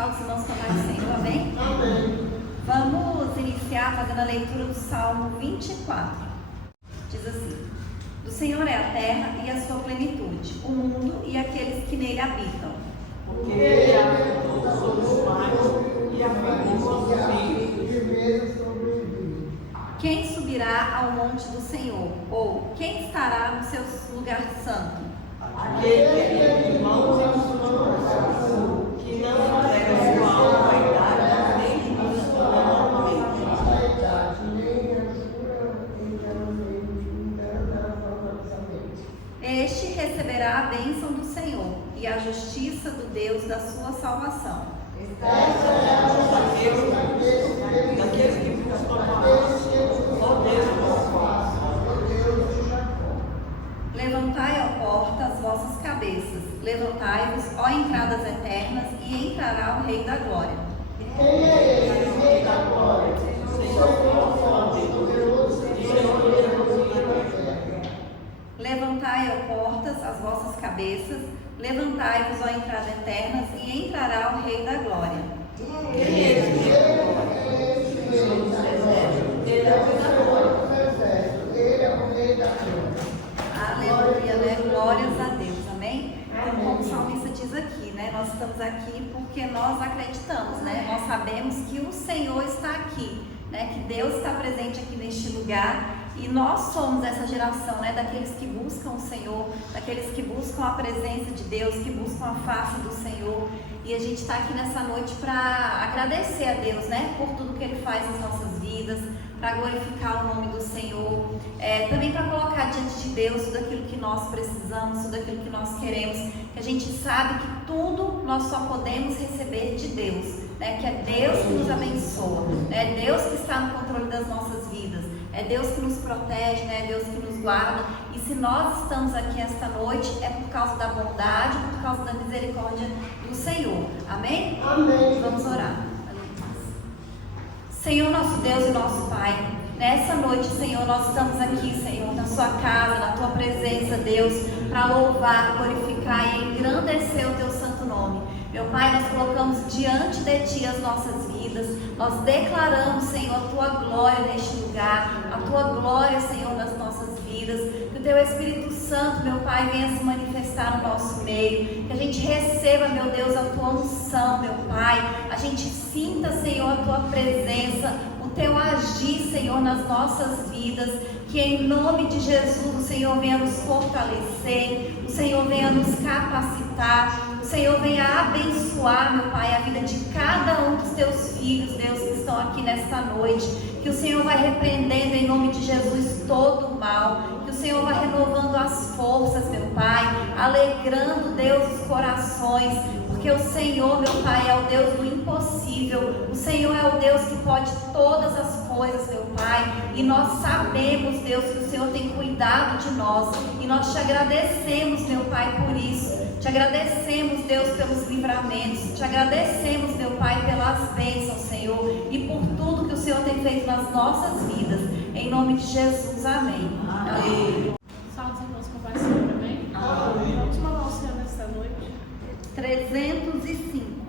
Salve os irmãos com a paz do Senhor, amém? Amém. Vamos iniciar fazendo a leitura do Salmo 24. Diz assim: do Senhor é a terra e a sua plenitude, o mundo e aqueles que nele habitam. Porque ele aumentou sobre os mares e afirmou seus filhos. Quem subirá ao monte do Senhor? Ou quem estará no seu lugar santo? Aquele que tem mãos em sua coração, que não entrega sua alma à vaidade, nem busca normalmente. Este receberá a bênção do Senhor e a justiça do Deus da sua salvação. Daqueles que buscam a paz, ó Deus nosso Pai. Levantai, ó porta, as vossas cabeças, levantai-vos, ó entradas eternas, e entrará o Rei da Glória. Quem é esse Rei da Glória? Senhor forte, poderoso, e Senhor Deus na terra. Levantai, ó portas, as vossas cabeças, levantai-vos, ó entradas eternas, e entrará o Rei da Glória. Quem é esse Rei da Glória? Ele é o Rei da Glória. Ele é o Rei da Glória. Aleluia, né? Glórias a Deus, amém? Como o salmista diz aqui, né? Nós estamos aqui porque nós acreditamos, né? Nós sabemos que o Senhor está aqui, né? Que Deus está presente aqui neste lugar. E nós somos essa geração, né, daqueles que buscam o Senhor, daqueles que buscam a presença de Deus, que buscam a face do Senhor. E a gente está aqui nessa noite para agradecer a Deus, né, por tudo que Ele faz nas nossas vidas, para glorificar o nome do Senhor, também para colocar diante de Deus tudo aquilo que nós precisamos, tudo aquilo que nós queremos, que a gente sabe que tudo nós só podemos receber de Deus, né, que é Deus que nos abençoa, é Deus que está no controle das nossas vidas. É Deus que nos protege, né? É Deus que nos guarda. E se nós estamos aqui esta noite, é por causa da bondade, por causa da misericórdia do Senhor. Amém? Amém. Vamos orar. Senhor, nosso Deus e nosso Pai, nessa noite, Senhor, nós estamos aqui, Senhor, na sua casa, na tua presença, Deus, para louvar, glorificar e engrandecer o teu santo nome. Meu Pai, nós colocamos diante de Ti as nossas vidas, nós declaramos, Senhor, a Tua glória neste lugar, a Tua glória, Senhor, nas nossas vidas, que o Teu Espírito Santo, meu Pai, venha se manifestar no nosso meio, que a gente receba, meu Deus, a Tua unção, meu Pai, a gente sinta, Senhor, a Tua presença, o Teu agir, Senhor, nas nossas vidas, que em nome de Jesus o Senhor venha nos fortalecer, o Senhor venha nos capacitar, o Senhor venha abençoar, meu Pai, a vida de cada um dos Teus filhos, Deus, que estão aqui nesta noite, que o Senhor vai repreendendo em nome de Jesus todo o mal, que o Senhor vai renovando as forças, meu Pai, alegrando, Deus, os corações, porque o Senhor, meu Pai, é o Deus do impossível, o Senhor é o Deus que pode todas as coisas, meu Pai, e nós sabemos, Deus, que o Senhor tem cuidado de nós, e nós te agradecemos, meu Pai, por isso, te agradecemos, Deus, pelos livramentos, te agradecemos, meu Pai, pelas bênçãos, Senhor, e por tudo que o Senhor tem feito nas nossas vidas, em nome de Jesus, amém. Amém. Salve os irmãos com a paz do Senhor, amém? Amém. Vamos louvar o Senhor nesta noite. 305.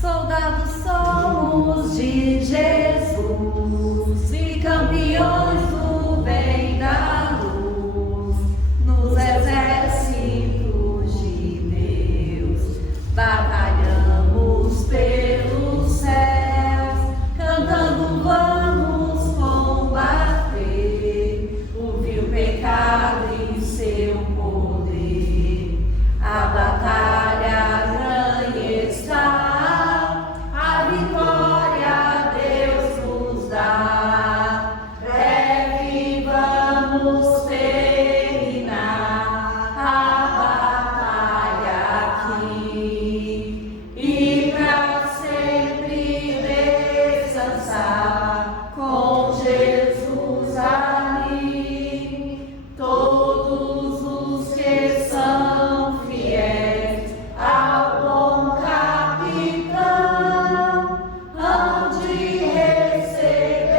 Soldados somos de Jesus e campeões do bem da luz, nos exércitos de Deus, batalhamos pelos céus, cantando vamos combater o vil pecado e seu poder. A batalha ganha está, a vitória Deus nos dá. Breve vamos terminar a batalha aqui e pra sempre descansar com Jesus ali. Todos os que são fiéis ao bom capitão hão de receber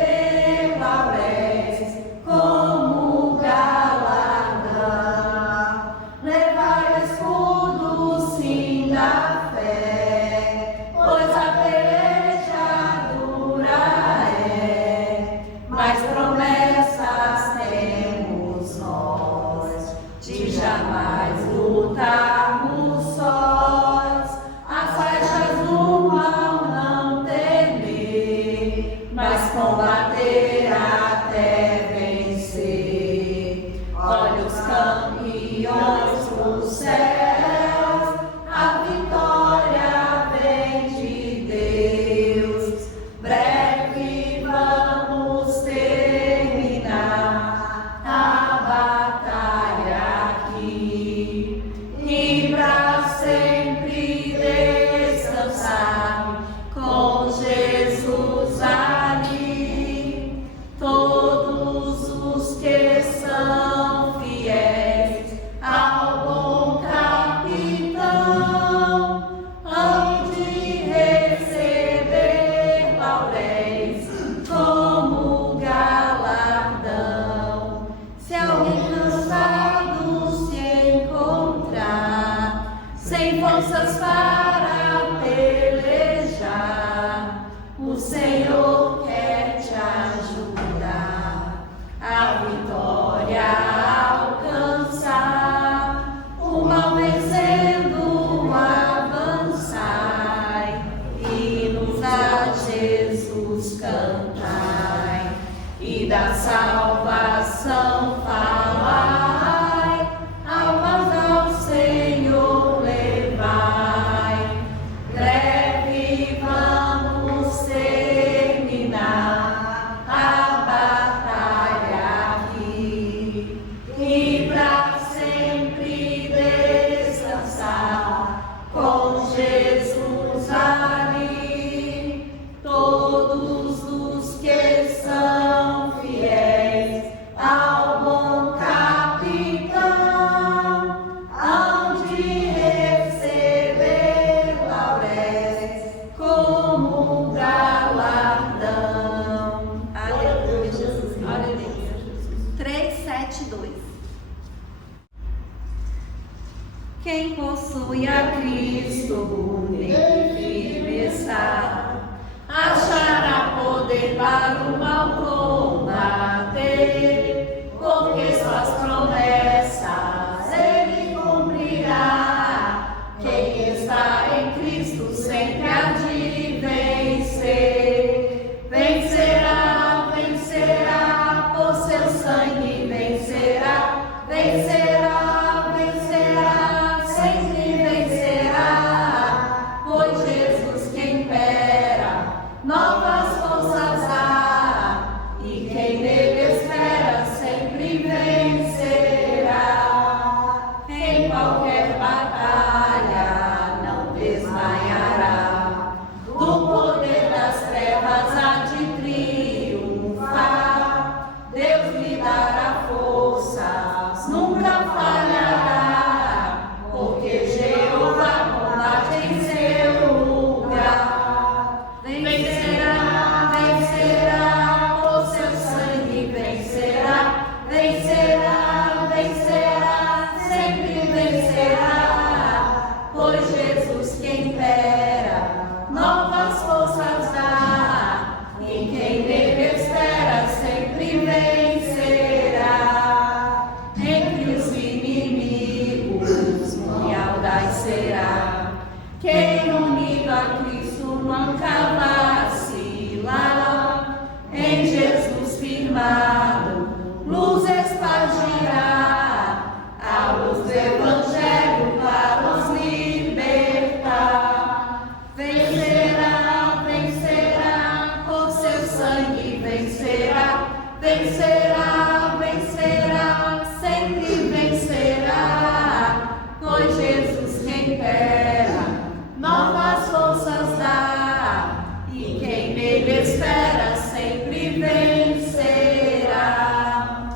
lauréis como galardão. Levai escudo, sim, da fé, sem forças para pelejar. O Senhor quer te ajudar a vitória alcançar. O mal vencendo, avançai, hinos a Jesus cantai, e da salvação falai, almas ao Senhor levai. Breve vamos terminar a batalha aqui, e pra sempre descansar com Jesus ali. Todos os que são fiéis ao bom capitão hão de receber lauréis como um galardão. Aleluia, Jesus. Aleluia, Jesus. 3:7-2. Quem possui a Cristo nele firme está, achará poder para o mal combater, porque suas promessas ele cumprirá. Quem está em Cristo sempre há de vencer. Vencerá, vencerá, por seu sangue vencerá, vencerá, vencerá, sempre vencerá, pois Jesus que impera novas forças dá, e quem nele espera sempre vencerá. Em qualquer batalha não desmaiará, do poder das trevas há de triunfar. Deus lhe dará forças, nunca falhará, porque Jeová combate em seu lugar. Vencerá, vencerá, por seu sangue vencerá, vencerá, vencerá, sempre vencerá, pois Jesus que impera novas forças dá, e quem nele espera sempre vencerá. Entre os inimigos lealdade será, quem unido a Cristo nunca vacila. Em Jesus firmado, luz espargirá, a luz do Evangelho para os libertar. Vencerá, vencerá, por seu sangue vencerá, vencerá, vencerá, sempre vencerá, pois Jesus que impera novas forças dá, e quem nele espera sempre vencerá.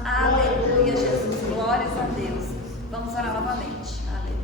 Aleluia, Jesus, glórias a Deus. Vamos orar novamente. Aleluia.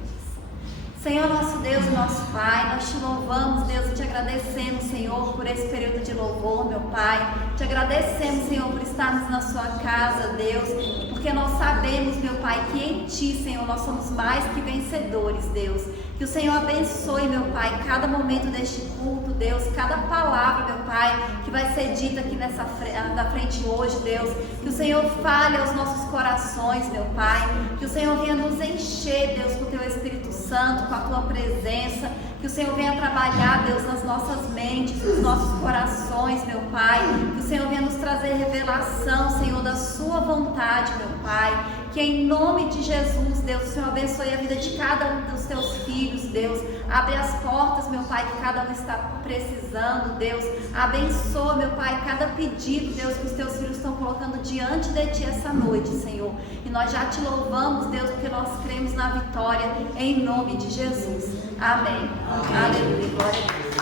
Senhor, nosso Deus e nosso Pai, nós te louvamos, Deus, e te agradecemos, Senhor, por esse período de louvor, meu Pai. Te agradecemos, Senhor, por estarmos na sua casa, Deus, e porque nós sabemos, meu Pai, que em Ti, Senhor, nós somos mais que vencedores, Deus. Que o Senhor abençoe, meu Pai, cada momento deste culto, Deus, cada palavra, meu Pai, que vai ser dita aqui na frente hoje, Deus. Que o Senhor fale aos nossos corações, meu Pai. Que o Senhor venha nos encher, Deus, com o Teu Espírito Santo, com a Tua presença. Que o Senhor venha trabalhar, Deus, nas nossas mentes, nos nossos corações, meu Pai. Que o Senhor venha nos trazer revelação, Senhor, da Sua vontade, meu Pai. Que em nome de Jesus, Deus, o Senhor abençoe a vida de cada um dos Teus filhos, Deus. Abre as portas, meu Pai, que cada um está precisando, Deus. Abençoa, meu Pai, cada pedido, Deus, que os Teus filhos estão colocando diante de Ti essa noite, Senhor. E nós já Te louvamos, Deus, porque nós cremos na vitória, em nome de Jesus. Amém. Aleluia. Glória a Deus.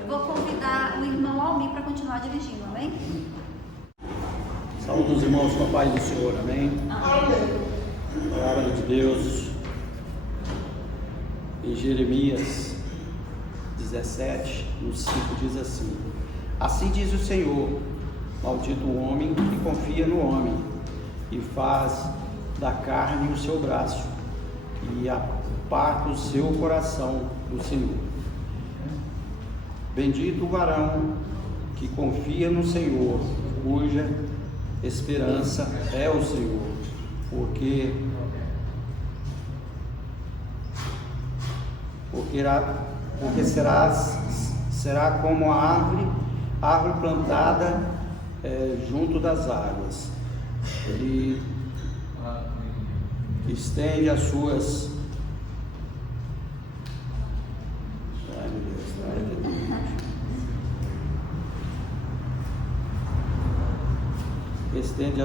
Eu vou convidar o irmão Almir para continuar dirigindo, amém? Saúde os irmãos com a paz do Senhor, amém? Amém. Palavra de Deus em Jeremias 17, no 5 diz assim: assim diz o Senhor, maldito o homem que confia no homem e faz da carne o seu braço, e aparta o seu coração do Senhor. Bendito o varão que confia no Senhor, cuja esperança é o Senhor, porque será como a árvore plantada junto das águas. Ele estende as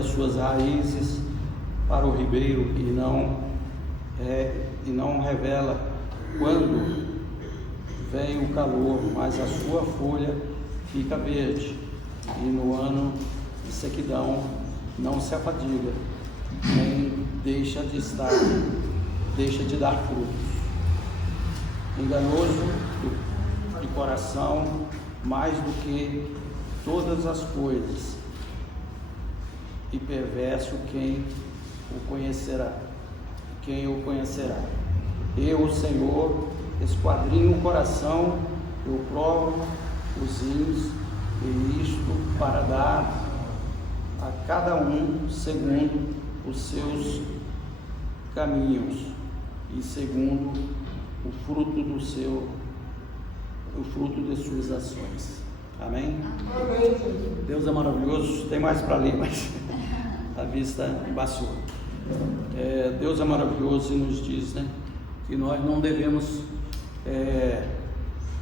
suas raízes para o ribeiro e não revela quando vem o calor, mas a sua folha fica verde, e no ano de sequidão não se afadiga, nem deixa de dar frutos. Enganoso de coração mais do que todas as coisas, e perverso quem o conhecerá. Eu, o Senhor, esquadrinho o coração, eu provo os rins, e isto para dar a cada um segundo os seus caminhos e segundo o fruto de suas ações. Amém? Deus é maravilhoso. Tem mais para ler, mas a vista embaçou. Deus é maravilhoso e nos diz, né, que nós não devemos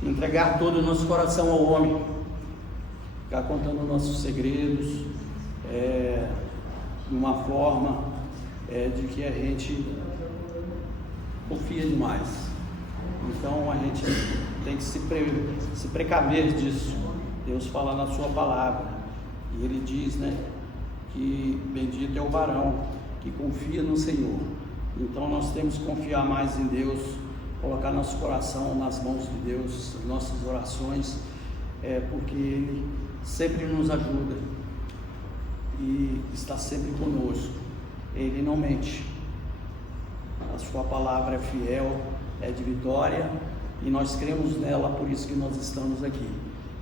entregar todo o nosso coração ao homem, ficar contando nossos segredos de uma forma de que a gente confia demais. Então a gente tem que se precaver disso. Deus fala na sua palavra, e Ele diz, né, que bendito é o varão que confia no Senhor. Então nós temos que confiar mais em Deus, colocar nosso coração nas mãos de Deus, nossas orações, porque Ele sempre nos ajuda e está sempre conosco. Ele não mente, a sua palavra é fiel, é de vitória, e nós cremos nela, por isso que nós estamos aqui.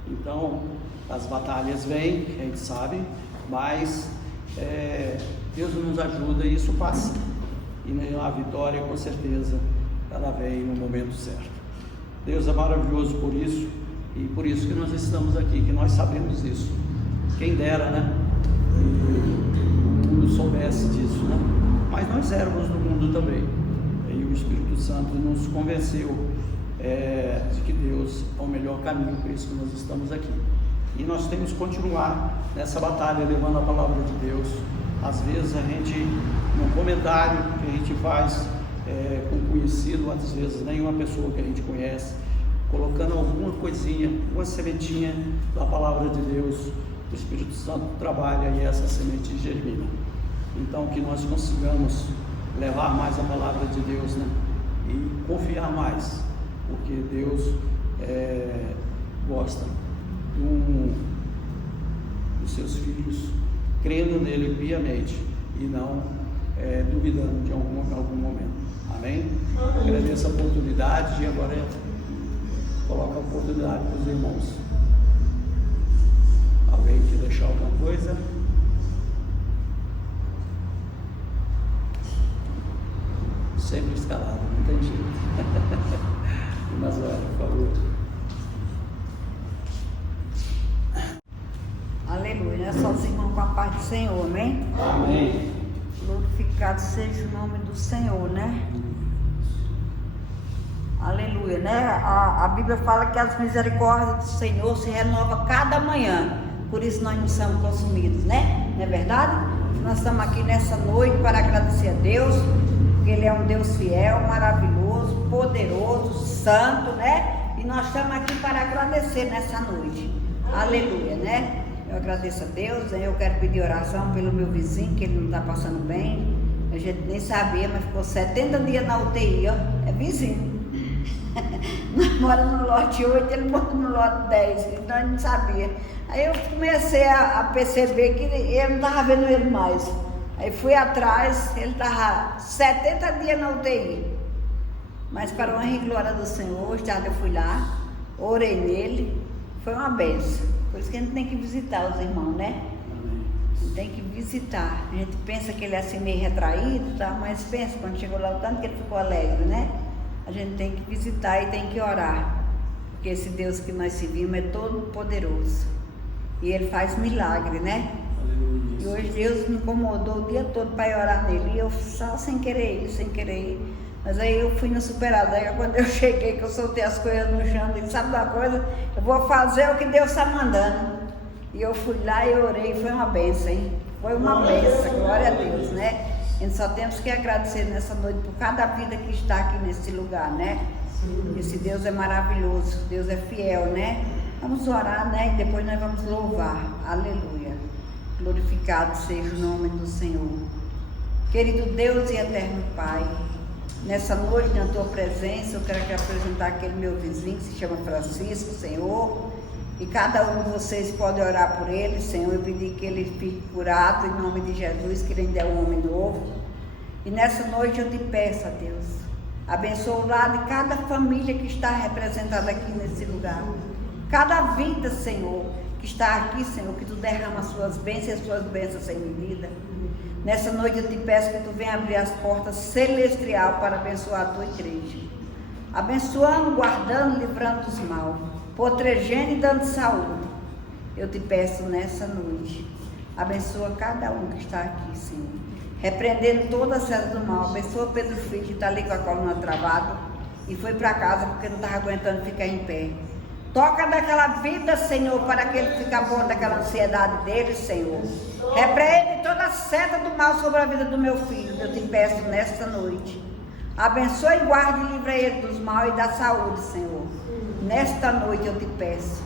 Então as batalhas vêm, a gente sabe, mas Deus nos ajuda e isso passa, e a vitória com certeza ela vem no momento certo. Deus é maravilhoso por isso, e por isso que nós estamos aqui, que nós sabemos isso. Quem dera, né, que o mundo soubesse disso, né? Mas nós éramos do mundo também, e o Espírito Santo nos convenceu de que Deus é o melhor caminho, por isso que nós estamos aqui. E nós temos que continuar nessa batalha, levando a palavra de Deus. Às vezes a gente, num comentário que a gente faz com um conhecido, às vezes nenhuma pessoa que a gente conhece, colocando alguma coisinha, uma sementinha da palavra de Deus, o Espírito Santo trabalha e essa semente germina. Então que nós consigamos levar mais a palavra de Deus, né? E confiar mais, porque Deus gosta dos seus filhos crendo nele piamente e não duvidando de algum momento. Amém? Agradeço a oportunidade e agora coloco a oportunidade para os irmãos. Alguém quer deixar alguma coisa? Sempre escalado, não tem jeito. Mas olha, por favor. Aleluia, né? Só os irmãos com a paz do Senhor, amém? Amém. Glorificado seja o nome do Senhor, né? Aleluia, né? A Bíblia fala que as misericórdias do Senhor se renovam cada manhã, por isso nós não somos consumidos, né? Não é verdade? Nós estamos aqui nessa noite para agradecer a Deus, porque Ele é um Deus fiel, maravilhoso, poderoso, santo, né? E nós estamos aqui para agradecer nessa noite. Aleluia, né? Eu agradeço a Deus, eu quero pedir oração pelo meu vizinho, que ele não está passando bem. A gente nem sabia, mas ficou 70 dias na UTI, ó. É vizinho. Nós moramos no lote 8, ele mora no lote 10, então a gente não sabia. Aí eu comecei a perceber que eu não estava vendo ele mais. Aí fui atrás, ele estava 70 dias na UTI. Mas para a honra e glória do Senhor, eu fui lá, orei nele, foi uma benção. Por isso que a gente tem que visitar os irmãos, né? A gente tem que visitar. A gente pensa que ele é assim meio retraído, tá? Mas pensa, quando chegou lá, o tanto que ele ficou alegre, né? A gente tem que visitar e tem que orar. Porque esse Deus que nós servimos é todo poderoso. E ele faz milagre, né? E hoje Deus me incomodou o dia todo para ir orar nele. E eu só sem querer ir. Mas aí eu fui no superado. Aí quando eu cheguei, que eu soltei as coisas no chão, e sabe uma coisa? Eu vou fazer o que Deus está mandando. E eu fui lá e orei, foi uma bênção, hein? Foi uma bênção, glória a Deus, né? A gente só temos que agradecer nessa noite por cada vida que está aqui nesse lugar, né? Esse Deus é maravilhoso, Deus é fiel, né? Vamos orar, né? E depois nós vamos louvar. Aleluia. Glorificado seja o nome do Senhor. Querido Deus e eterno Pai, nessa noite, na tua presença, eu quero apresentar aquele meu vizinho que se chama Francisco, Senhor. E cada um de vocês pode orar por ele, Senhor, e pedir que ele fique curado em nome de Jesus, que ele ainda é um homem novo. E nessa noite eu te peço, a Deus, abençoa o lar de cada família que está representada aqui nesse lugar. Cada vida, Senhor, que está aqui, Senhor, que tu derrama as suas bênçãos e as suas bênçãos sem medida. Nessa noite eu te peço que tu venha abrir as portas celestiais para abençoar a tua igreja. Abençoando, guardando, livrando dos mal, protegendo e dando saúde. Eu te peço nessa noite, abençoa cada um que está aqui, Senhor. Repreendendo toda a seta do mal. Abençoa Pedro Filho, que está ali com a coluna travada e foi para casa porque não estava aguentando ficar em pé. Toca daquela vida, Senhor, para que ele fique bom daquela ansiedade dele, Senhor. Repreende toda a seta do mal sobre a vida do meu filho. Eu te peço nesta noite. Abençoe, guarde e livre ele dos mal e da saúde, Senhor. Nesta noite eu te peço.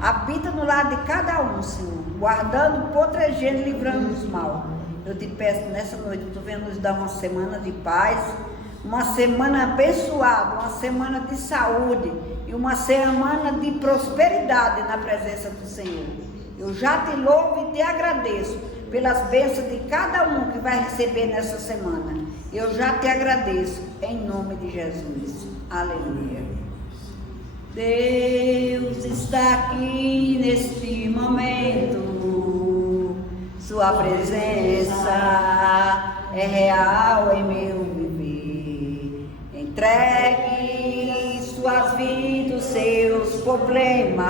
Habita no lar de cada um, Senhor. Guardando, protegendo e livrando dos mal. Eu te peço nessa noite que tu venha nos dar uma semana de paz. Uma semana abençoada, uma semana de saúde e uma semana de prosperidade na presença do Senhor. Eu já te louvo e te agradeço pelas bênçãos de cada um que vai receber nessa semana. Eu já te agradeço em nome de Jesus. Aleluia. Deus está aqui neste momento. Sua presença é real em meu viver. Entregue suas vidas, seus problemas.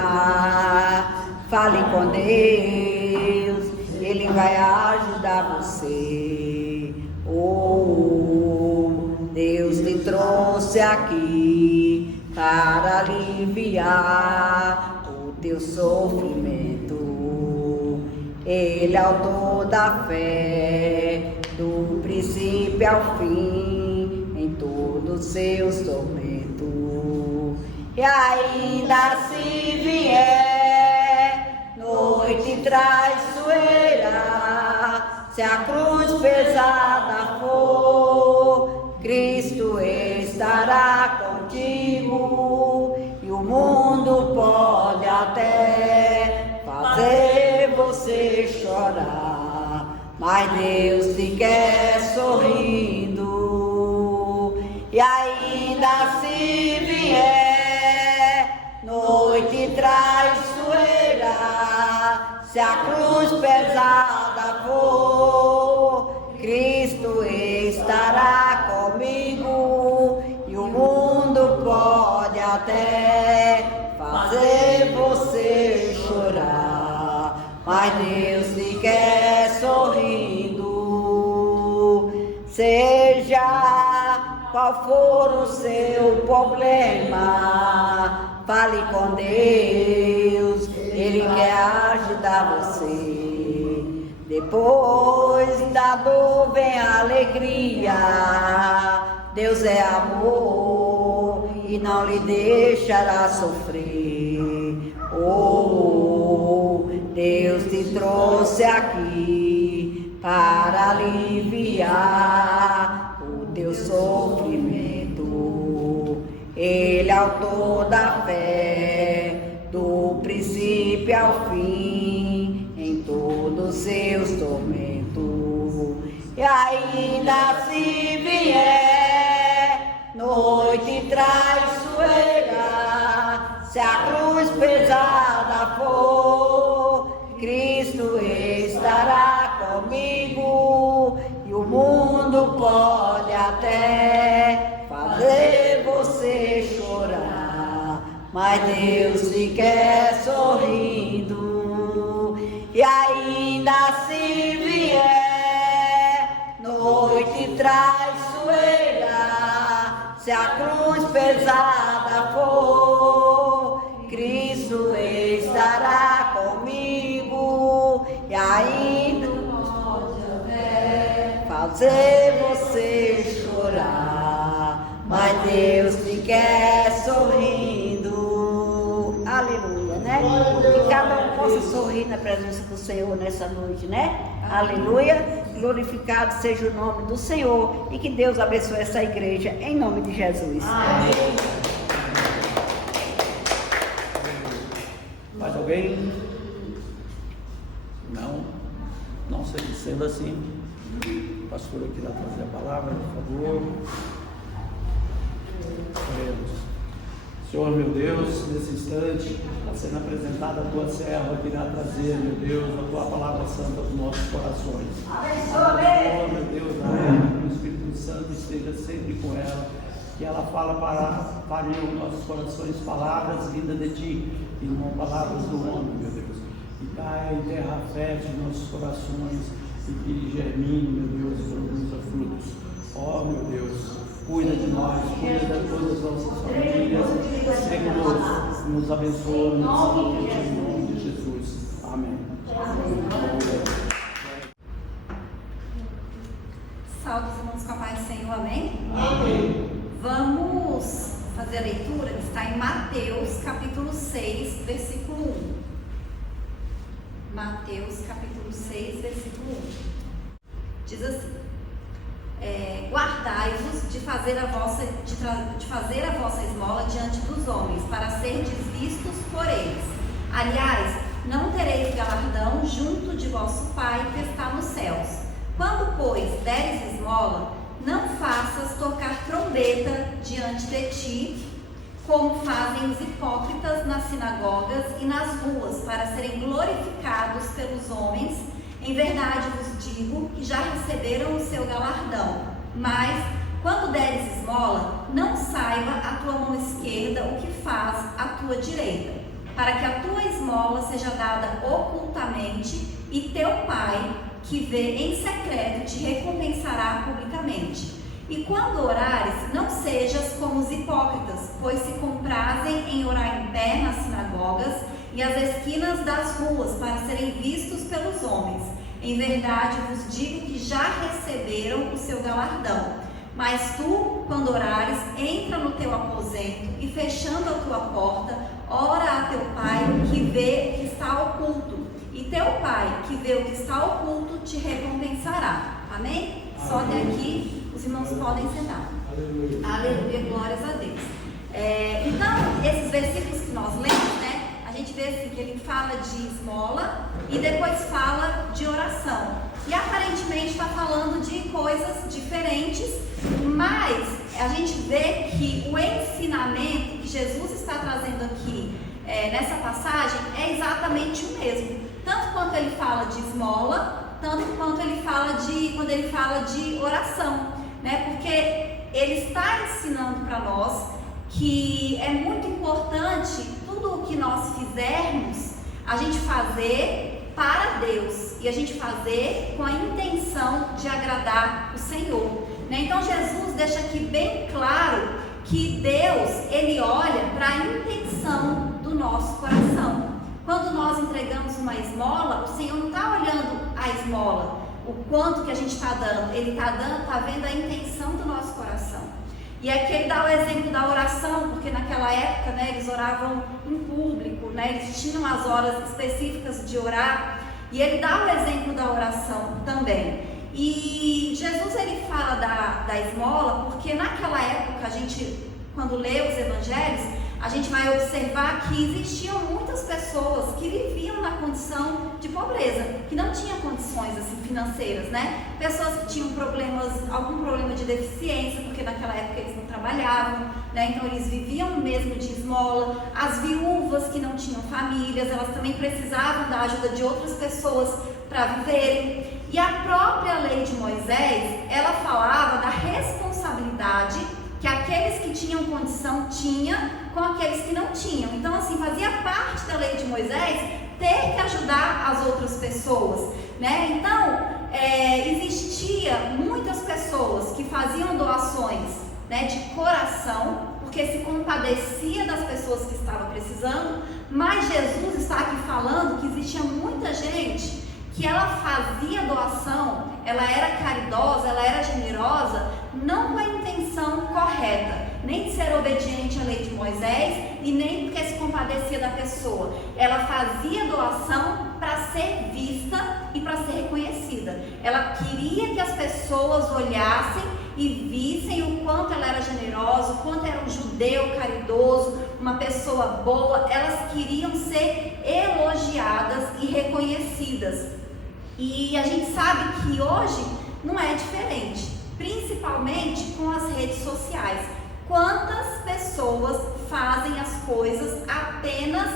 Fale com Deus, Ele vai ajudar você. Oh, Deus te trouxe aqui para aliviar o teu sofrimento. Ele é o autor da fé, do princípio ao fim, em todos os seus tormentos. E ainda se vier noite traiçoeira, se a cruz pesada for, Cristo estará contigo. E o mundo pode até fazer você chorar, mas Deus te quer sorrindo. E ainda se vier noite traiçoeira, se a cruz pesada for, Cristo estará comigo. E o mundo pode até fazer você chorar, mas Deus te quer sorrindo. Seja qual for o seu problema, fale com Deus, Ele quer ajudar você. Depois da dor vem a alegria. Deus é amor e não lhe deixará sofrer. Oh, Deus te trouxe aqui para aliviar o teu sofrimento. Ele é autor da fé, do princípio ao fim, em todos os seus tormentos. E ainda se vier noite traiçoeira, se a cruz pesada for, Cristo estará comigo. E o mundo pode até fazer você chorar, mas Deus te quer sorrindo. E ainda se vier noite traiçoeira, se a cruz pesada for, Cristo estará comigo. E ainda fazer você chorar, mas Deus te quer sorrindo. Aleluia, né? Que cada um possa sorrir na presença do Senhor nessa noite, né? Aleluia. Glorificado seja o nome do Senhor e que Deus abençoe essa igreja em nome de Jesus. Amém. Mais alguém? Não sendo assim, o pastor aqui vai trazer a palavra, por favor. Oremos. Senhor, meu Deus, nesse instante, está sendo apresentada a tua serva que irá trazer, meu Deus, a tua palavra santa aos nossos corações. Senhor, meu Deus, que o Espírito Santo esteja sempre com ela, que ela fala para os nossos corações palavras vindas de ti, e não palavras do homem, meu Deus. Que caia em terra fértil em nossos corações e que germine, meu Deus, e produza frutos. Ó, meu Deus, cuida de nós, cuida de todas as nossas famílias, Senhor, nos abençoa, nos salve em nome de Jesus. Amém. Salve os irmãos com a paz do Senhor, amém? Amém. Vamos fazer a leitura que está em Mateus capítulo 6, versículo 1. Mateus capítulo 6, versículo 1. Diz assim: guardai-vos de fazer a vossa esmola diante dos homens, para serdes vistos por eles. Aliás, não tereis galardão junto de vosso Pai que está nos céus. Quando, pois, deres esmola, não faças tocar trombeta diante de ti, como fazem os hipócritas nas sinagogas e nas ruas, para serem glorificados pelos homens. Em verdade vos digo que já receberam o seu galardão. Mas, quando deres esmola, não saiba a tua mão esquerda o que faz a tua direita, para que a tua esmola seja dada ocultamente, e teu Pai, que vê em secreto, te recompensará publicamente. E quando orares, não sejas como os hipócritas, pois se comprazem em orar em pé nas sinagogas e às esquinas das ruas, para serem vistos pelos homens. Em verdade vos digo que já receberam o seu galardão. Mas tu, quando orares, entra no teu aposento e, fechando a tua porta, ora a teu Pai que vê que está oculto. E teu Pai que vê o que está oculto te recompensará. Amém? Só até aqui. Os irmãos podem sentar. Aleluia. Aleluia, glórias a Deus. Então, esses versículos que nós lemos, né? A gente vê assim, que ele fala de esmola e depois fala de oração. E aparentemente está falando de coisas diferentes, mas a gente vê que o ensinamento que Jesus está trazendo aqui nessa passagem é exatamente o mesmo. Tanto quanto ele fala de esmola, tanto quanto ele fala quando ele fala de oração. Porque ele está ensinando para nós que é muito importante tudo o que nós fizermos, a gente fazer para Deus e a gente fazer com a intenção de agradar o Senhor. Então Jesus deixa aqui bem claro que Deus, ele olha para a intenção do nosso coração. Quando nós entregamos uma esmola, o Senhor não está olhando a esmola, o quanto que a gente está dando, ele está vendo a intenção do nosso coração. E aqui ele dá o exemplo da oração, porque naquela época, eles oravam em público, eles tinham as horas específicas de orar, e ele dá o exemplo da oração também. E Jesus, ele fala da esmola, porque naquela época, quando lê os evangelhos, a gente vai observar que existiam muitas pessoas que viviam na condição de pobreza, que não tinham condições assim, financeiras, né? Pessoas que tinham algum problema de deficiência, porque naquela época eles não trabalhavam, né? Então eles viviam mesmo de esmola. As viúvas que não tinham famílias, elas também precisavam da ajuda de outras pessoas para viverem. E a própria lei de Moisés, ela falava da responsabilidade que aqueles que tinham condição tinham com aqueles que não tinham. Então, assim, fazia parte da lei de Moisés ter que ajudar as outras pessoas, né? Então, existia muitas pessoas que faziam doações, né, de coração, porque se compadecia das pessoas que estavam precisando, mas Jesus está aqui falando que existia muita gente que ela fazia doação, ela era caridosa, ela era generosa, não com a intenção correta, nem de ser obediente à lei de Moisés e nem porque se compadecia da pessoa. Ela fazia doação para ser vista e para ser reconhecida. Ela queria que as pessoas olhassem e vissem o quanto ela era generosa, o quanto era um judeu caridoso, uma pessoa boa. Elas queriam ser elogiadas e reconhecidas. E a gente sabe que hoje não é diferente, principalmente com as redes sociais. Quantas pessoas fazem as coisas apenas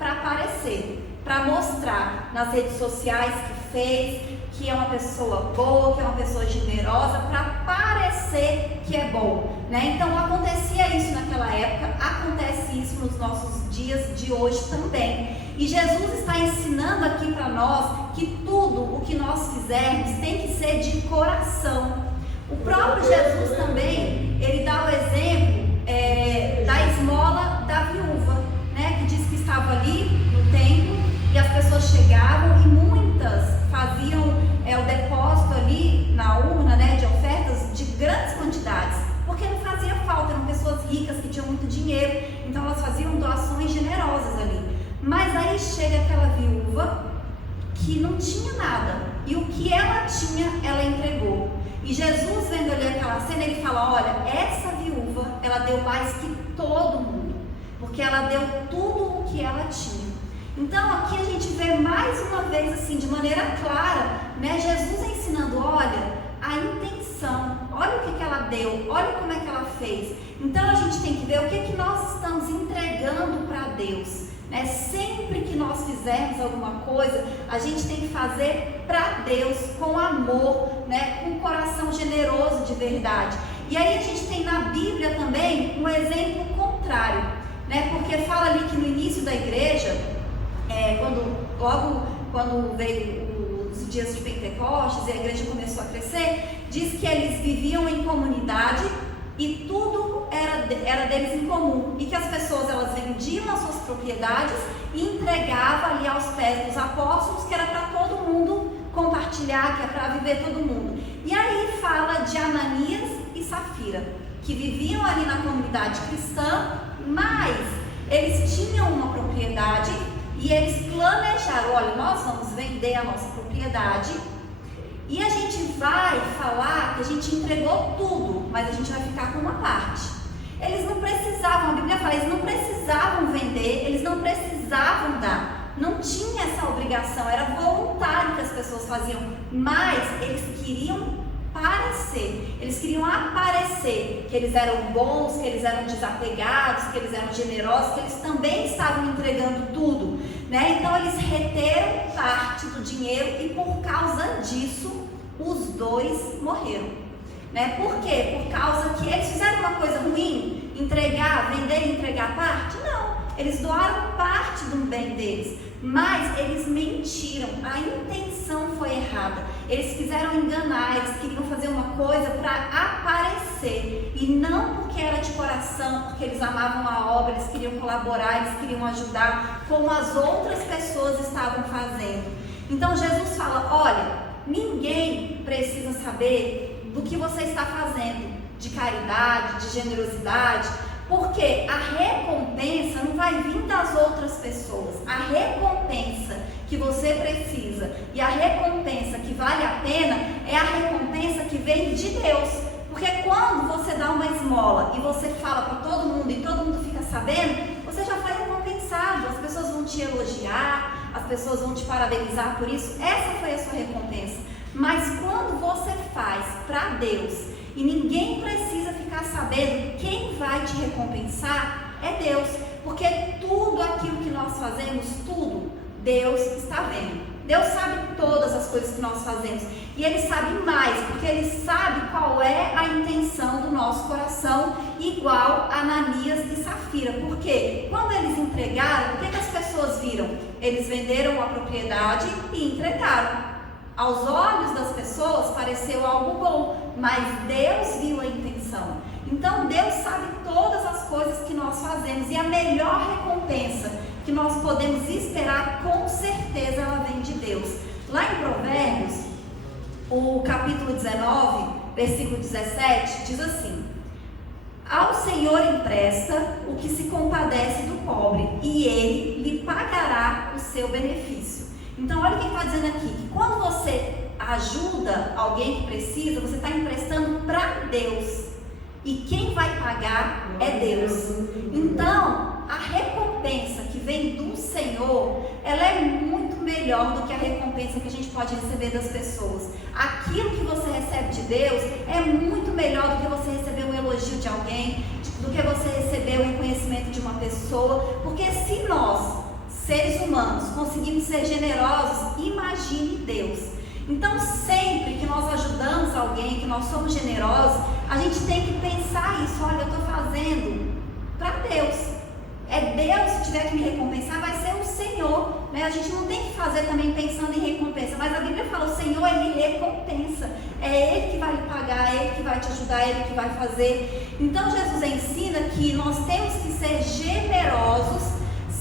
para aparecer, para mostrar nas redes sociais que fez, que é uma pessoa boa, que é uma pessoa generosa, para parecer que é bom, né? Então acontecia isso naquela época, acontece isso nos nossos dias de hoje também. E Jesus está ensinando aqui para nós que tudo o que nós fizermos tem que ser de coração. O próprio Jesus também, ele dá o exemplo da esmola da viúva, né? Que diz que estava ali no templo e as pessoas chegavam e muitas faziam o depósito ali na urna, né, de ofertas de grandes quantidades, porque não fazia falta, eram pessoas ricas que tinham muito dinheiro, então elas faziam doações generosas ali. Mas aí chega aquela viúva que não tinha nada, e o que ela tinha, ela entregou. E Jesus, vendo ali aquela cena, ele fala: olha, essa viúva, ela deu mais que todo mundo, porque ela deu tudo o que ela tinha. Então aqui a gente vê mais uma vez, assim, de maneira clara, né, Jesus ensinando: olha, a intenção, olha o que ela deu, olha como é que ela fez. Então a gente tem que ver o que nós estamos entregando para Deus. Né? Sempre que nós fizermos alguma coisa, a gente tem que fazer para Deus, com amor, né? Com um coração generoso de verdade. E aí a gente tem na Bíblia também um exemplo contrário, né? Porque fala ali que no início da igreja, quando veio os dias de Pentecostes e a igreja começou a crescer, diz que eles viviam em comunidade e tudo era deles em comum, e que as pessoas elas vendiam as suas propriedades e entregavam ali aos pés dos apóstolos, que era para todo mundo compartilhar, que é para viver todo mundo. E aí fala de Ananias e Safira, que viviam ali na comunidade cristã, mas eles tinham uma propriedade e eles planejaram: olha, nós vamos vender a nossa propriedade e a gente vai falar que a gente entregou tudo, mas a gente vai ficar com uma parte. Eles não precisavam, a Bíblia fala, eles não precisavam vender, eles não precisavam dar, não tinha essa obrigação, era voluntário que as pessoas faziam, mas eles queriam parecer, eles queriam aparecer que eles eram bons, que eles eram desapegados, que eles eram generosos, que eles também estavam entregando tudo, né? Então eles reteram parte do dinheiro e por causa disso os dois morreram, né? Por quê? Por causa que eles fizeram uma coisa ruim, vender e entregar parte? Não, eles doaram parte do bem deles, mas eles mentiram, a intenção foi errada, eles quiseram enganar, eles queriam fazer uma coisa para aparecer, e não porque era de coração, porque eles amavam a obra, eles queriam colaborar, eles queriam ajudar, como as outras pessoas estavam fazendo. Então Jesus fala: olha, ninguém precisa saber do que você está fazendo, de caridade, de generosidade, porque a recompensa não vai vir das outras pessoas. A recompensa que você precisa e a recompensa que vale a pena é a recompensa que vem de Deus. Porque quando você dá uma esmola e você fala para todo mundo pessoas vão te parabenizar por isso, essa foi a sua recompensa. Mas quando você faz para Deus e ninguém precisa ficar sabendo, quem vai te recompensar é Deus, porque tudo aquilo que nós fazemos, tudo, Deus está vendo. Deus sabe todas as coisas que nós fazemos e Ele sabe mais, porque Ele sabe qual é a intenção do nosso coração, igual a Ananias e Safira. Porque quando eles entregaram, o que as pessoas viram? Eles venderam a propriedade e entregaram. Aos olhos das pessoas pareceu algo bom, mas Deus viu a intenção. Então Deus sabe todas as coisas que nós fazemos e a melhor recompensa que nós podemos esperar, com certeza ela vem de Deus. Lá em Provérbios, o capítulo 19, versículo 17, diz assim: ao Senhor empresta o que se compadece do pobre, e Ele lhe pagará o seu benefício. Então olha o que está dizendo aqui, que quando você ajuda alguém que precisa, você está emprestando para Deus, e quem vai pagar é Deus. Então a recompensa que vem do Senhor, ela é muito melhor do que a recompensa que a gente pode receber das pessoas. Aquilo que você recebe de Deus é muito melhor do que você receber um elogio de alguém, do que você receber o reconhecimento de uma pessoa, porque se nós, seres humanos, conseguimos ser generosos, imagine Deus. Então sempre que nós ajudamos alguém, que nós somos generosos, a gente tem que pensar isso: olha, eu estou fazendo para Deus. É Deus, se tiver que me recompensar, vai ser o Senhor, né? A gente não tem que fazer também pensando em recompensa, mas a Bíblia fala: o Senhor, Ele recompensa, é Ele que vai lhe pagar, é Ele que vai te ajudar, é Ele que vai fazer. Então Jesus ensina que nós temos que ser generosos,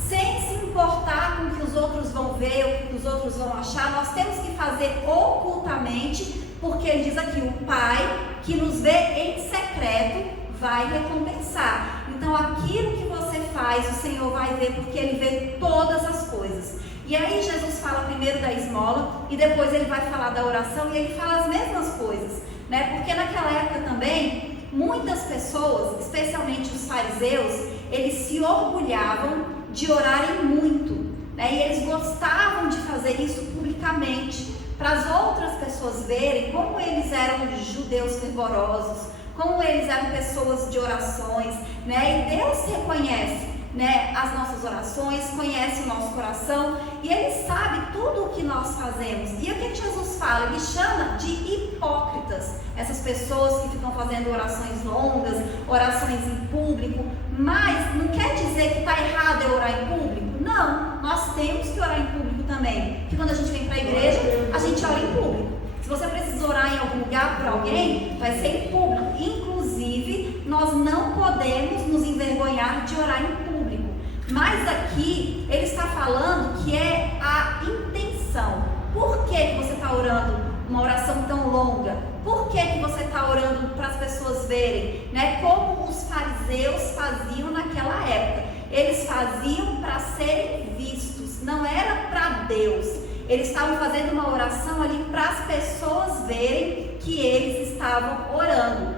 sem se importar com o que os outros vão ver, o que os outros vão achar. Nós temos que fazer ocultamente, porque Ele diz aqui: o Pai que nos vê em secreto vai recompensar. Então aquilo que você faz, o Senhor vai ver, porque Ele vê todas as coisas. E aí Jesus fala primeiro da esmola e depois Ele vai falar da oração, e Ele fala as mesmas coisas, né? Porque naquela época também, muitas pessoas, especialmente os fariseus, eles se orgulhavam de orarem muito, né? E eles gostavam de fazer isso publicamente, para as outras pessoas verem como eles eram judeus fervorosos, como eles eram pessoas de orações, né? E Deus reconhece, né, as nossas orações, conhece o nosso coração, e Ele sabe tudo o que nós fazemos. E o que Jesus fala? Ele chama de hipócritas essas pessoas que ficam fazendo orações longas, orações em público. Mas não quer dizer que está errado eu orar em público? Não, nós temos que orar em público também, porque quando a gente vem para a igreja, a gente ora em público. Se você precisa orar em algum lugar por alguém, vai ser em público. Inclusive, nós não podemos nos envergonhar de orar em público. Mas aqui, ele está falando que é a intenção. Por que você está orando uma oração tão longa? Por que você está orando para as pessoas verem, né? Como os fariseus faziam naquela época. Eles faziam para serem vistos, não era para Deus. Eles estavam fazendo uma oração ali para as pessoas verem que eles estavam orando.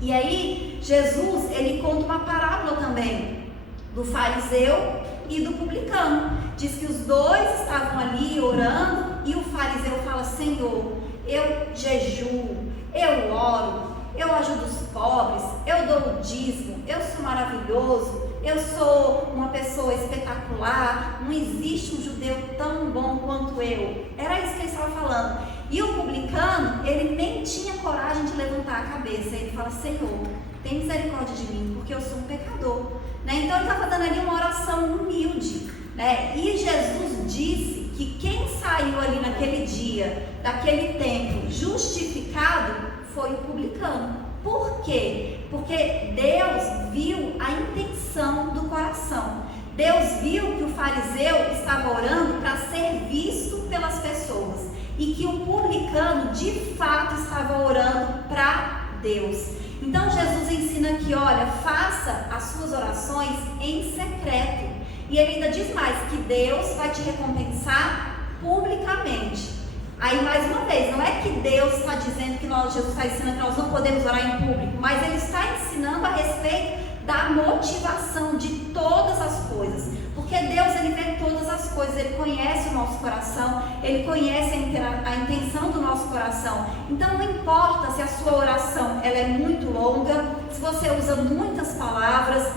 E aí, Jesus, ele conta uma parábola também, do fariseu e do publicano. Diz que os dois estavam ali orando, e o fariseu fala: Senhor, eu jejuo, eu oro, eu ajudo os pobres, eu dou o dízimo, eu sou maravilhoso, eu sou uma pessoa espetacular, não existe um judeu tão bom quanto eu. Era isso que ele estava falando. E o publicano, ele nem tinha coragem de levantar a cabeça. Ele fala: Senhor, tem misericórdia de mim, porque eu sou um pecador, né? Então ele está fazendo ali uma oração humilde, né? E Jesus disse que quem saiu ali naquele dia, daquele tempo, justificado, foi o publicano. Por quê? Porque Deus viu a intenção do coração. Deus viu que o fariseu estava orando para ser visto pelas pessoas, e que o publicano de fato estava orando para Deus. Então Jesus ensina aqui: olha, faça as suas orações em secreto. E ele ainda diz mais, que Deus vai te recompensar publicamente. Aí mais uma vez, não é que Deus está dizendo que Jesus está ensinando que nós não podemos orar em público, mas Ele está ensinando a respeito da motivação de todas as coisas. Porque Porque Deus, Ele vê todas as coisas, Ele conhece o nosso coração, Ele conhece a intenção do nosso coração. Então não importa se a sua oração ela é muito longa, se você usa muitas palavras,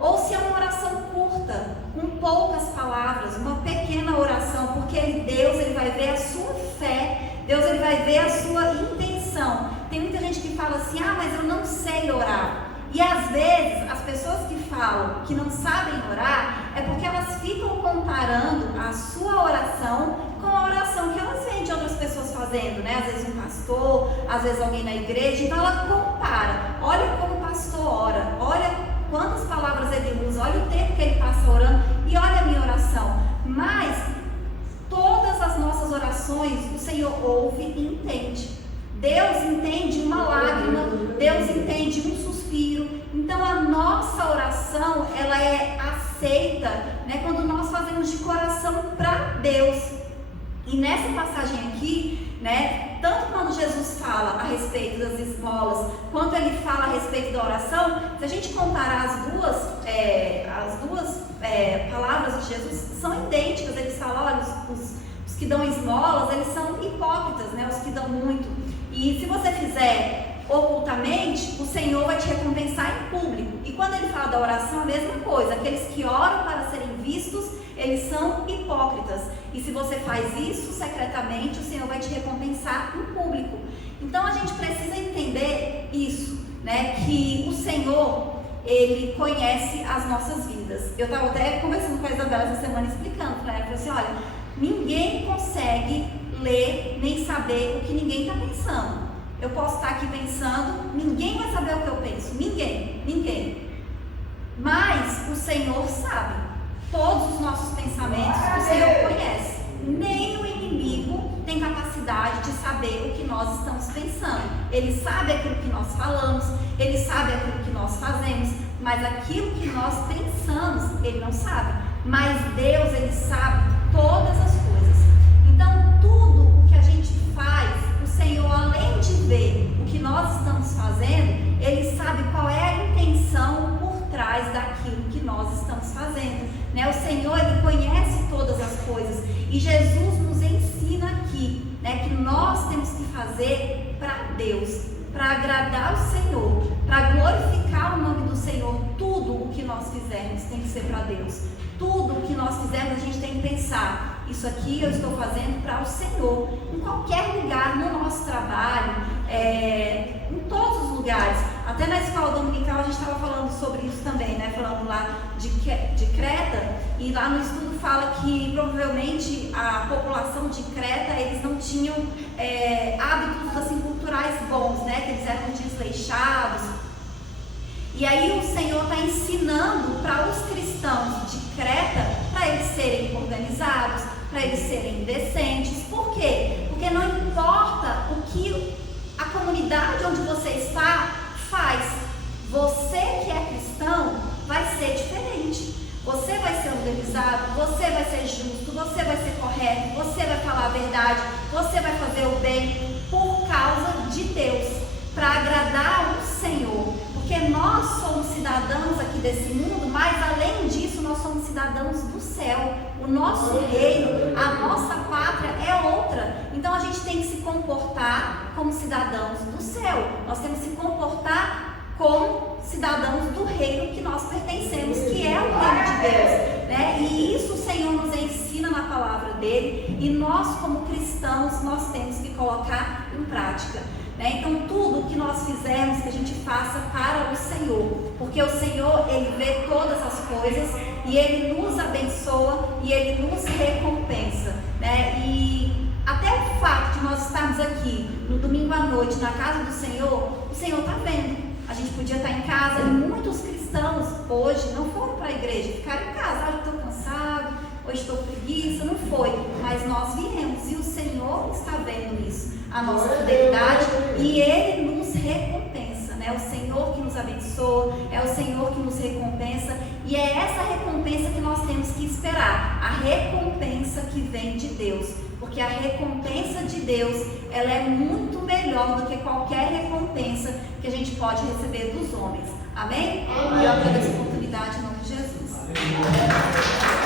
ou se é uma oração curta, com poucas palavras, uma pequena oração, porque Deus ele vai ver a sua fé, Deus ele vai ver a sua intenção. Tem muita gente que fala assim, mas eu não sei orar. E às vezes as pessoas que falam que não sabem orar é porque elas ficam comparando a sua oração com a oração que elas veem de outras pessoas fazendo, né? Às vezes um pastor, às vezes alguém na igreja, então ela compara. Olha como o pastor ora, olha quantas palavras ele usa, olha o tempo que ele passa orando e olha a minha oração. Mas todas as nossas orações o Senhor ouve e entende. Deus entende uma lágrima, Deus entende um suspiro. Então a nossa oração ela é aceita, né, quando nós fazemos de coração para Deus. E nessa passagem aqui, né, tanto quando Jesus fala a respeito das esmolas, quanto ele fala a respeito da oração, se a gente comparar as duas palavras de Jesus são idênticas. Eles falam, olha, os que dão esmolas, eles são hipócritas, né, os que dão muito. E se você fizer ocultamente, o Senhor vai te recompensar em público. E quando ele fala da oração, a mesma coisa. Aqueles que oram para serem vistos, eles são hipócritas. E se você faz isso secretamente, o Senhor vai te recompensar em público. Então a gente precisa entender isso, né? Que o Senhor, Ele conhece as nossas vidas. Eu estava até conversando com a Isabela essa semana, explicando para ela. Eu falei assim, olha, ninguém consegue ler nem saber o que ninguém está pensando. Eu posso estar aqui pensando, ninguém vai saber o que eu penso, ninguém. Mas o Senhor sabe, todos os nossos pensamentos o Senhor conhece. Nem o inimigo tem capacidade de saber o que nós estamos pensando. Ele sabe aquilo que nós falamos, ele sabe aquilo que nós fazemos, mas aquilo que nós pensamos, ele não sabe. Mas Deus, ele sabe todas as coisas. Então, tudo o que a gente faz, o Senhor, além de ver o que nós estamos fazendo, Ele sabe qual é a intenção por trás daquilo que nós estamos fazendo, né? O Senhor, Ele conhece todas as coisas. E Jesus nos ensina aqui, né, que nós temos que fazer para Deus, para agradar o Senhor, para glorificar o nome do Senhor. Tudo o que nós fizermos tem que ser para Deus. Tudo o que nós fizermos, a gente tem que pensar, isso aqui eu estou fazendo para o Senhor. Em qualquer lugar, no nosso trabalho, em todos os lugares. Até na escola dominical a gente estava falando sobre isso também, né? Falando lá de Creta, e lá no estudo fala que provavelmente a população de Creta, eles não tinham hábitos assim, culturais bons, né? Que eles eram desleixados. E aí o Senhor está ensinando para os cristãos de Creta, para eles serem organizados, para eles serem decentes. Por quê? Porque não importa o que a comunidade onde você está faz, você que é cristão vai ser diferente. Você vai ser organizado, você vai ser justo, você vai ser correto, você vai falar a verdade, você vai fazer o bem por causa de Deus, para agradar o Senhor. Porque nós somos cidadãos aqui desse mundo, mas além disso nós somos cidadãos do céu. O nosso reino, a nossa pátria é outra. Então a gente tem que se comportar como cidadãos do céu. Nós temos que se comportar como cidadãos do reino que nós pertencemos, que é o reino de Deus, né? E isso o Senhor nos ensina na palavra dele, e nós como cristãos nós temos que colocar em prática, né? Então tudo que nós fizermos, que a gente faça para o Senhor, porque o Senhor, ele vê todas as coisas e ele nos abençoa e ele nos recompensa, né? E até o fato de nós estarmos aqui no domingo à noite na casa do Senhor, o Senhor está vendo. A gente podia estar em casa, e muitos cristãos hoje não foram para a igreja, ficaram em casa. Estou cansado, hoje estou com preguiça, não foi, mas nós viemos e o Senhor está vendo isso, a nossa fidelidade, e Ele nos recompensa, né? O Senhor que nos abençoa, é o Senhor que nos recompensa, e é essa recompensa que nós temos que esperar, a recompensa que vem de Deus, porque a recompensa de Deus, ela é muito melhor do que qualquer recompensa que a gente pode receber dos homens. Amém? E eu agradeço a oportunidade em nome de Jesus.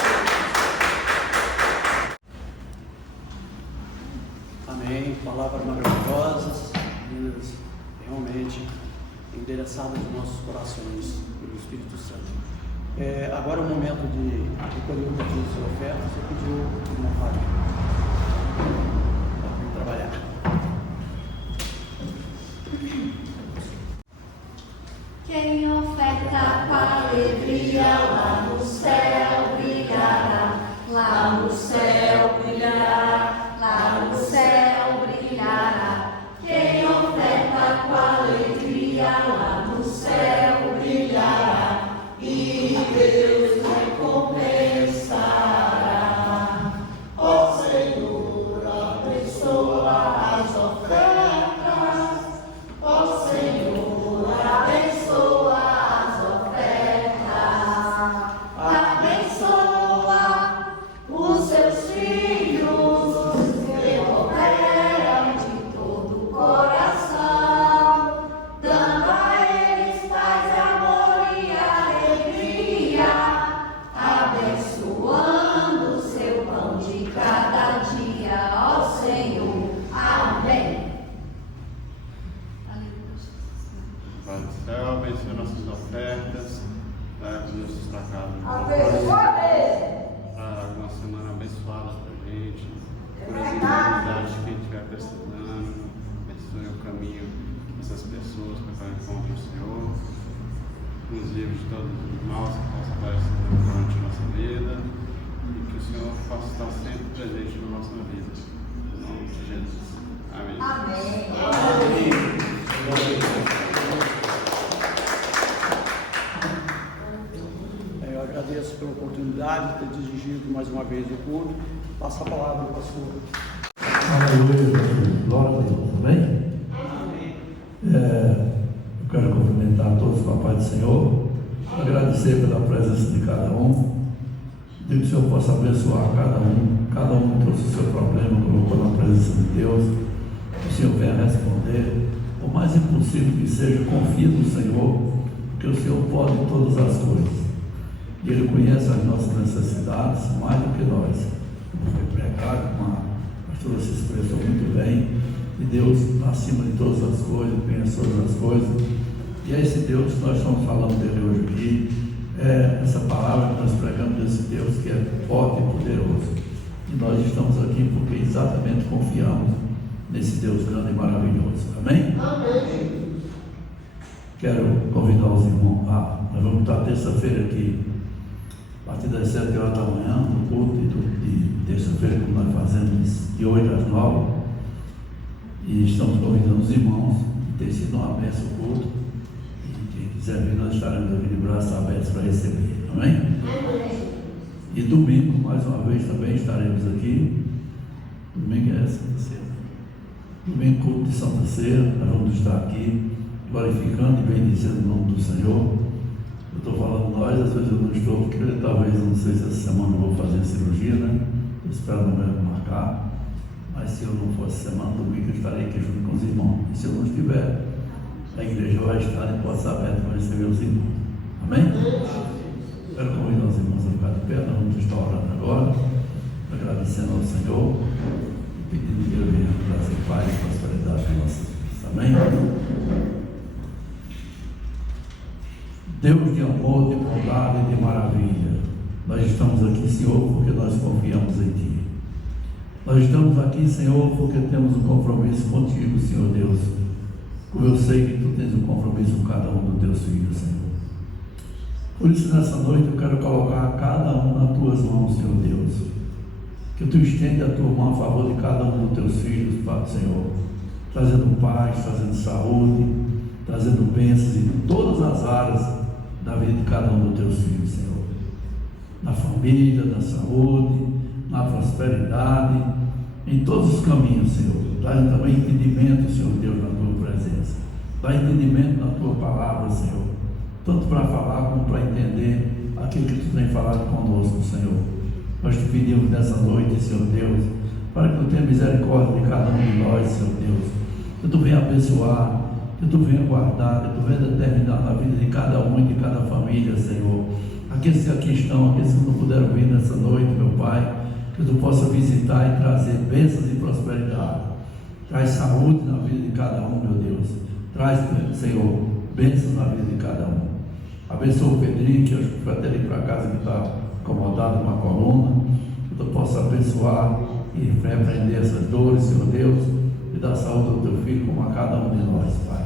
Deus, pelo Espírito Santo. Agora é o momento de recolher o pedido de sua oferta. Você pediu uma farinha. Vamos trabalhar. Quem oferta com alegria lá no céu brilhará, lá no céu brilhará, lá no céu brilhará. Quem oferta com alegria lá no céu brilhará, e Deus recompensará. Ó Senhor, abençoa as ofertas, ó Senhor, abençoa as ofertas, abençoa os seus filhos que operam de todo o coração, dando a eles paz, amor e alegria, abençoando o seu pão de cada dia, ó Senhor. Amém. Pai do céu, abençoe nossas ofertas, leve-nos para casa. Abençoa mesmo. Para uma semana abençoada para a gente, por as enfermidades que a gente estiver precisando. Abençoe o caminho dessas pessoas para que encontrem o Senhor. Nos livre de todos os maus que possam aparecer durante a nossa vida. E que o Senhor possa estar sempre presente na nossa vida. Em nome de Jesus. Amém. Eu agradeço pela oportunidade de ter dirigido mais uma vez o culto. Passa a palavra ao pastor. Aleluia, glória a Deus, amém? Eu quero cumprimentar todos com a paz do Senhor, agradecer pela presença de cada um, que o Senhor possa abençoar cada um trouxe o seu problema, colocou na presença de Deus, o Senhor venha responder, o mais impossível que seja, confia no Senhor, porque o Senhor pode todas as coisas, e Ele conhece as nossas necessidades mais do que nós. Foi pregado, a pastora se expressou muito bem, e Deus acima de todas as coisas, pensa todas as coisas, e é esse Deus que nós estamos falando dele hoje aqui, é essa palavra que nós pregamos desse Deus que é forte e poderoso, e nós estamos aqui porque exatamente confiamos nesse Deus grande e maravilhoso, amém? Amém. Quero convidar os irmãos, nós vamos estar terça-feira aqui, a partir das 7 horas da manhã, no culto de terça-feira, como nós fazemos de 8 às 9, e estamos convidando os irmãos, que tem sido uma bênção o culto, e quem quiser vir, nós estaremos aqui de braços abertos para receber, amém? Amém. E domingo, mais uma vez, também estaremos aqui. Domingo é Santa Ceia. Domingo, culto de Santa Ceia, nós vamos estar aqui glorificando e bendizendo o nome do Senhor. Eu estou falando nós, às vezes eu não estou, porque talvez, não sei se essa semana eu vou fazer cirurgia, né? Eu espero não me marcar. Mas se eu não for essa semana, domingo eu estarei aqui junto com os irmãos. E se eu não estiver, a igreja vai estar de portas abertas para receber os irmãos. Amém? Quero convidar os irmãos a ficar de pé. Nós vamos estar orando agora, agradecendo ao Senhor e pedindo que Ele venha trazer paz e prosperidade em nossas vidas. Amém? Deus de amor, de bondade e de maravilha, nós estamos aqui, Senhor, porque nós confiamos em Ti. Nós estamos aqui, Senhor, porque temos um compromisso contigo, Senhor Deus. Como eu sei que Tu tens um compromisso com cada um dos Teus filhos, Senhor. Por isso, nessa noite, eu quero colocar cada um nas Tuas mãos, Senhor Deus. Que Tu estende a Tua mão a favor de cada um dos Teus filhos, Pai, Senhor. Trazendo paz, trazendo saúde, trazendo bênçãos em todas as áreas da vida de cada um dos Teus filhos, Senhor. Na família, na saúde, na prosperidade, em todos os caminhos, Senhor. Dá também entendimento, Senhor Deus, na Tua presença. Dá entendimento na Tua palavra, Senhor. Tanto para falar como para entender aquilo que Tu tem falado conosco, Senhor. Nós te pedimos nessa noite, Senhor Deus, para que Tu tenha misericórdia de cada um de nós, Senhor Deus. Que Tu venha abençoar, que Tu venha guardar, que Tu venha determinar na vida de cada um e de cada família, Senhor. Aqueles que aqui estão, aqueles que não puderam vir nessa noite, meu Pai, que Tu possa visitar e trazer bênçãos e prosperidade. Traz saúde na vida de cada um, meu Deus. Traz, Senhor, bênçãos na vida de cada um. Abençoa o Pedrinho, que acho que vai ter ir para casa, que está incomodado com a coluna. Que tu possa abençoar e repreender essas dores, Senhor Deus, e dar saúde ao teu filho, como a cada um de nós, Pai.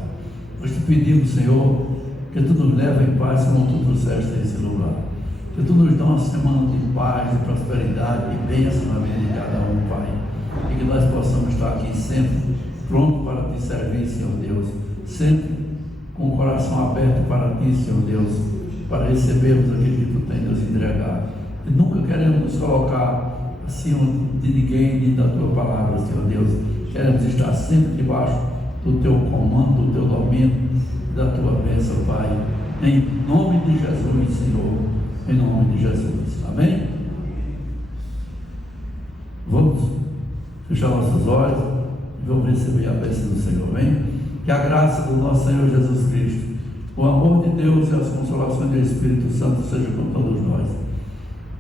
Nós te pedimos, Senhor, que tu nos leve em paz como tu trouxeste a esse lugar. Que tu nos dá uma semana de paz, de prosperidade e bênção na vida de cada um, Pai. E que nós possamos estar aqui sempre pronto para te servir, Senhor Deus. Sempre com o coração aberto para ti, Senhor Deus, para recebermos aquilo que tu tens nos entregado. E nunca queremos nos colocar acima de ninguém, nem da tua palavra, Senhor Deus. Queremos estar sempre debaixo do teu comando, do teu domínio, da tua bênção, Pai. Em nome de Jesus, Senhor. Em nome de Jesus. Amém? Vamos fechar nossos olhos e vamos receber a bênção do Senhor. Amém? Que a graça do nosso Senhor Jesus Cristo, o amor de Deus e as consolações do Espírito Santo sejam com todos nós.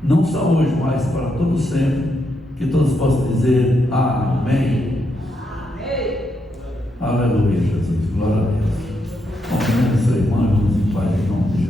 Não só hoje, mas para todo sempre. Que todos possam dizer amém. Amém. Aleluia, Jesus. Glória a Deus. Abençoe, irmãos, em paz, em nome de Jesus.